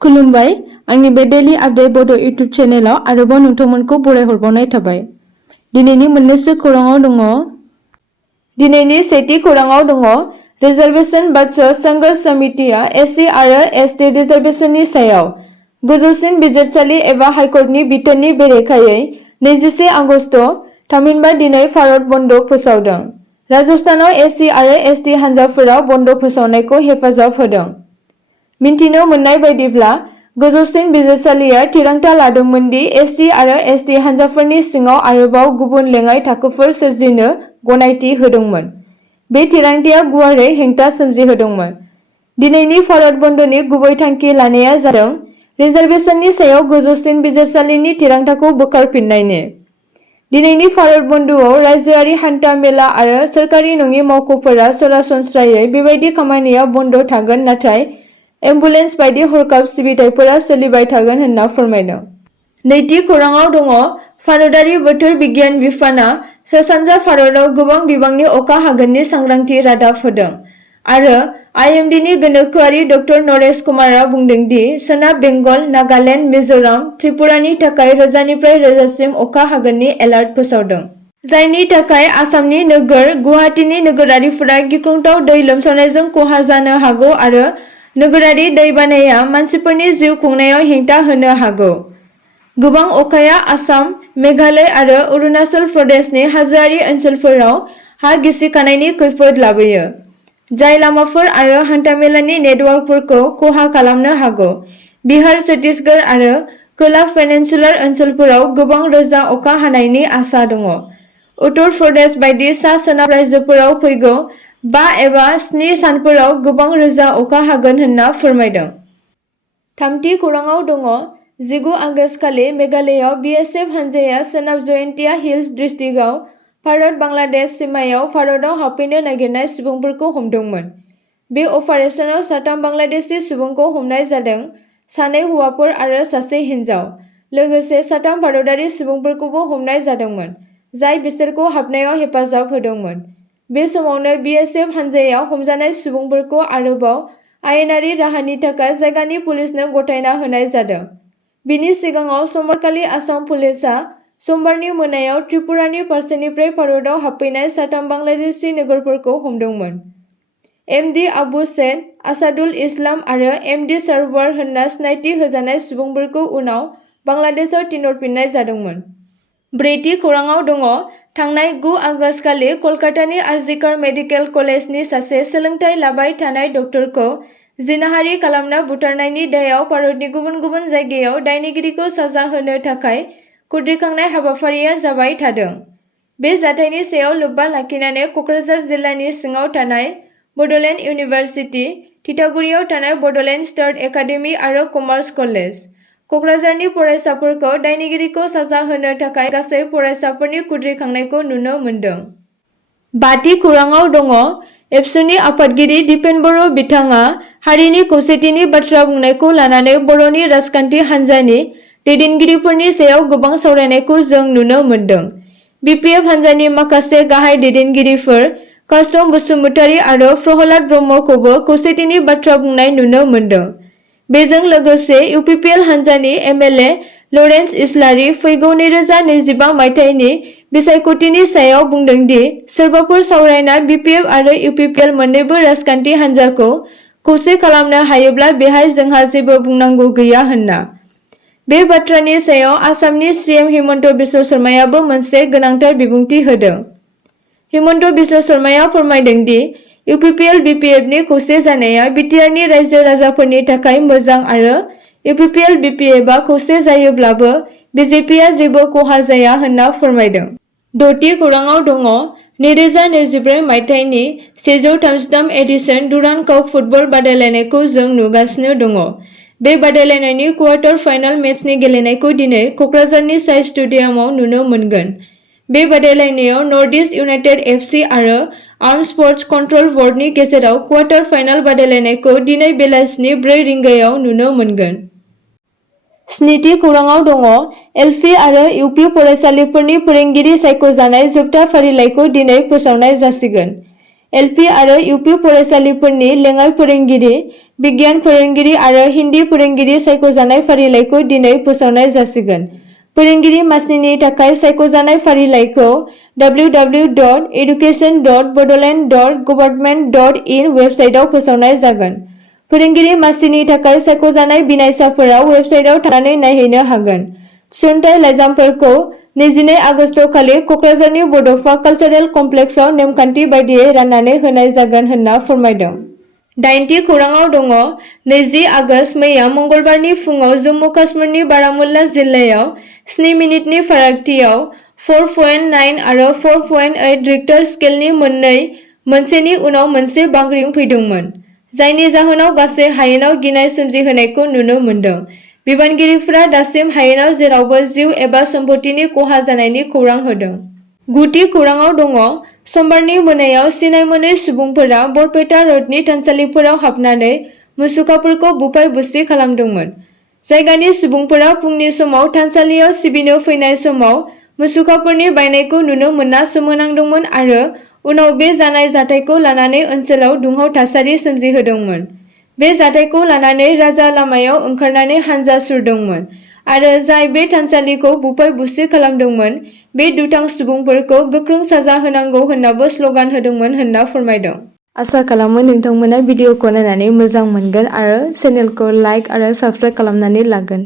खुलुमबाय आंनि बे डेली आपडेट बड' इउटुब चेनेलाव आरोबाव नोंथांमोनखौ बरायहरबावनाय थाबाय। दिनैनि मोननैसो खौराङाव दङ। दिनैनि सेथि खौराङाव दङ रिजार्वेशन बादशाह संघर्ष समितिया एससी आरो एसटी रिजार्वेशननि सायाव गोजौसिन बिजिरसालि एबा हाइकर्टनि बिथोननि बेरेखायै 21 आगस्ट थामहिनबा दिनै भारत बन्द फोसावदों। राजस्थानाव एससी आरो एसटी हानजाफोरा बन्द फोसावनायखौ हेफाजाब होदों। मिन्थिनो मोननाय बायदिब्ला गोजौसिन बिजिरसालिया थिरांथा लादोंमोन दि एससी आरो एसटी हानजाफोरनि सिङाव आरोबाव गुबुन लेङाइ थाखोफोर सोरजिनो गनायथि होदोंमोन। बे थिरांथाया गुवारै हेंथा सोमजिहोदोंमोन। दिनैनि भारत बन्दनि गुबै थांखि लानाया जादों रिजार्वेशननि सायाव गोजौसिन बिजिरसालिनि थिरांथाखौ बोखारफिननायनि। दिनैनि भारत बन्दआव रायजोआरि हान्था मेला आरो सोरखारि नङि मावख'फोरा सरासनस्रायै बेबायदि खामानिया बन्द थागोन, नाथाय एम्बुलेन्स बायदि हरखाब सिबिथायफोरा सोलिबाय थागोन होनना फोरमायदों। नैथि खौराङाव दङ भारतारि बोथोर बिगियान बिफानआ सा-सानजा भारतआव गोबां बिबांनि अखा हागोननि सांग्रांथि रादाब होदों आरो आइएमडीनि गोनोखोआरि डक्टर नरेश कुमारआ बुंदों दि सोनाब बेंगल, नागालेन्ड, मिज'राम, त्रिपुरानि थाखाय रोजानिफ्राय रोजासिम अखा हागोननि एलार्ट फोसावदों। जायनि थाखाय आसामनि नोगोर गुवाहाटीनि नोगोरारिफोरा गिख्रंथाव दै लोमसावनायजों खहा जानो हागौ आरो नोगोरारि दैबानाया मानसिफोरनि जिउ खुंनायाव हेंथा होनो हागौ। गोबां अखाया आसाम, मेघालय आरो अरुणाचल प्रदेशनि हाजोआरि ओनसोलफोराव हा गिसिखानायनि खैफोद लाबोयो, जाय लामाफोर आरो हान्थामेलानि नेटवर्कफोरखौ खहा खालामनो हागौ। बिहार, छत्तीसगढ़ आरो खोला पेनिनसुलार ओनसोलफोराव गोबां रोजा अखा हानायनि आसा दङ। उत्तर प्रदेश बायदि सा-सोनाब रायजोफोराव फैगौ 5 एबा 7 सानफोराव गोबां रोजा अखा हागोन होनना फोरमायदों। थामथि खौराङाव दङ 19 आगस्त खालि मेघालयआव बीएसएफ हानजाया सोनाब जयन्तिया हिल्स डिस्ट्रिक्टआव भारत-बांलादेश सिमायाव भारतआव हाबफैनो नागिरनाय सुबुंफोरखौ हमदोंमोन। बे अपारेसनाव 3 बांलादेशी सुबुंखौ हमनाय जादों, 2 हौवाफोर आरो 1 हिनजाव। लोगोसे 3 भारतारि सुबुंफोरखौबो हमनाय जादोंमोन, जाय बिसोरखौ हाबनायाव हेफाजाब होदोंमोन। बे समावनो बीएसएफ हानजाया हमजानाय सुबुंफोरखौ आरोबाव आयेनारि राहानि थाखाय जायगानि पुलिसनो गथायना होनाय जादों। बिनि सिगाङाव समबारखालि आसाम पुलिसआ समबारनि मोनायाव त्रिपुरानि फारसेनिफ्राय भारतआव हाबफैनाय 3 बांलादेशी नोगोरफोरखौ हमदोंमोन। एमडी आबू सैद, आसादुल इस्लाम आरो एमडी सरवार होनना सिनायथि होजानाय सुबुंफोरखौ उनाव बांलादेशआव थिनहरफिननाय जादोंमोन। ब्रैथि खौराङाव दङ थांनाय 9 आगस्त खालि कलकातानि आरजिकर मेडिकेल कलेजनि सासे सोलोंथाइ लाबाय थानाय डक्टरखौ जिनाहारि खालामना बुथारनायनि दायआव भारतनि गुबुन गुबुन जायगायाव दायनिगिरिखौ साजा होनो थाखाय खुद्रिखांनाय हाबाफारिया जाबाय थादों। बे जाथायनि सायाव लोब्बा लाखिनानै कक्राझार जिल्लानि सिङाव थानाय बड'लेण्ड इउनिभार्सिटि, थिथागुरियाव थानाय बड'लेण्ड स्टार्ट एकाडेमि आरो कमार्स कलेज, कक्राझारनि फरायसाफोरखौ दायनिगिरिखौ साजा होनो थाखाय गासै फरायसाफोरनि खुद्रिखांनायखौ नुनो मोन्दों। बाथि खौराङाव दङ एबसुनि आफादगिरि दिपेन बर' बिथाङा हारिनि खौसेथिनि बाथ्रा बुंनायखौ लानानै बर'नि राजखान्थि हान्जानि दैदेनगिरिफोरनि सायाव गोबां सावरायनायखौ जों नुनो मोन्दों। बिपिएफ हान्जानि माखासे गाहाय दैदेनगिरिफोर कासम बसुमतारी आरो प्रहलाद ब्रह्मखौबो खौसेथिनि बाथ्रा बुंनाय नुनो मोन्दों। बेजों लोगोसे इउपिपिएल हान्जानि एमएलए लरेन्स इस्लारि फैगौ 2025 मायथाइनि बिसायख'थिनि सायाव बुंदों दि सोरबाफोर सावरायना बिपिएफ आरो इउपिपिएल मोन्नैबो राजखान्थि हान्जाखौ खौसे खालामनो हायोब्ला बेहाय जोंहा जेबो बुंनांगौ गैया होनना। बे बाथ्रानि सायाव आसामनि सीएम हिमन्त बिश्व शर्मायाबो मोनसे गोनांथार बिबुंथि होदों। हिमन्त बिश्व शर्माया फोरमायदों दि इउपिपिएल बिपिएफनि खौसे जानाया बिटिआरनि रायजो राजाफोरनि थाखाय मोजां आरो इउपिपिएल बिपिएफआ खौसे जायोब्लाबो बिजेपिआ जेबो खहा जाया होनना फोरमायदों। द'थि खौराङाव दङ 2024 मायथाइनि 133 एडिशन डुरान्ड काप फुटबल बादायलायनायखौ जों नुगासिनो दङ। बे बादायलायनायनि क्वार्टार फाइनाल मेचनि गेलेनायखौ दिनै कक्राझारनि साइ स्टेडियामाव नुनो मोनगोन। बे बादायलायनायाव नर्थ इस्ट इउनाइटेड एफसि आरो आर्म स्पर्टस कन्ट्रल बर्डनि गेजेराव क्वार्टार फाइनाल बादायलायनायखौ दिनै बेलासिनि 4 रिंगायाव नुनो मोनगोन। स्निथि खौराङाव दङ एलपि आरो इउपि फरायसालिफोरनि फोरोंगिरि सायख'जानाय जोबथा फारिलाइखौ दिनै फोसावनाय जासिगोन। एलपि आरो इउपि फरायसालिफोरनि लेङाइ फोरोंगिरि बिगियान फोरोंगिरि आरो हिन्दी फोरोंगिरि सायख'जानाय फारिलाइखौ दिनै फोसावनाय जासिगोन। फोरोंगिरि मासिनि थाखाय सायख'जानाय फारिलाइखौ www.education.bodoland.government.in वेबसाइटआव फोसावनाय जागोन। फोरोंगिरि मासिनि थाखाय सायख'जानाय बिनायसाफोरा वेबसाइटआव थांनानै नायहैनो हागोन। थिसनथाइ लाइजामफोरखौ 22 आगस्ट खालि कक्राझारनि बड'फा कालचारेल कमप्लेक्सआव नेमखान्थि बायदियै राननानै होनाय जागोन होनना फोरमायदों। 8थि खौराङाव दङ। 20 आगस्ट मैया मंगलबारनि फुङाव जम्मु काश्मीरनि बारामुल्ला जिल्लायाव 7 मिनिटनि फारागथियाव 4.9 आरो 4.8 रिक्टर स्केलनि मोनसेनि उनाव मोनसे बांग्रिं फैदोंमोन, जायनि जाहोनाव गासै हायेनाव गिनाय सोमजिहोनायखौ नुनो मोन्दों। बिबानगिरिफोरा दासिम हायेनाव जेरावबो जिउ एबा सम्पथिनि खहा जानायनि खौरां होदों। 9थि खौराङाव दङ। समबारनि मोनायाव सिनाय मोनै सुबुंफोरा बरपेटा रडनि थानसालिफोराव हाबनानै मुसुखाफोरखौ बुफाय-बुसि खालामदोंमोन। जायगानि सुबुंफोरा फुंनि समाव थानसालियाव सिबिनो फैनाय समाव मुसुखाफोरनि बायनायखौ नुनो मोनना सोमोनांदोंमोन आरो उनाव बे जानाय जाथायखौ लानानै ओनसोलाव दुंहाव थासारि सोमजिहोदोंमोन। बे जाथायखौ लानानै राजा लामायाव ओंखारनानै हानजा सुरदोंमोन आरो जाय बे थानसालिखौ बुफाय-बुसि खालामदोंमोन बे दुथां सुबुंफोरखौ गोख्रों साजा होनांगौ होननाबो स्लगान होदोंमोन होनना फोरमायदों। आसा खालामो नोंथांमोना भिडिअखौ नायनानै मोजां मोनगोन आरो चेनेलखौ लाइक आरो साबस्क्राइब खालामनानै लागोन।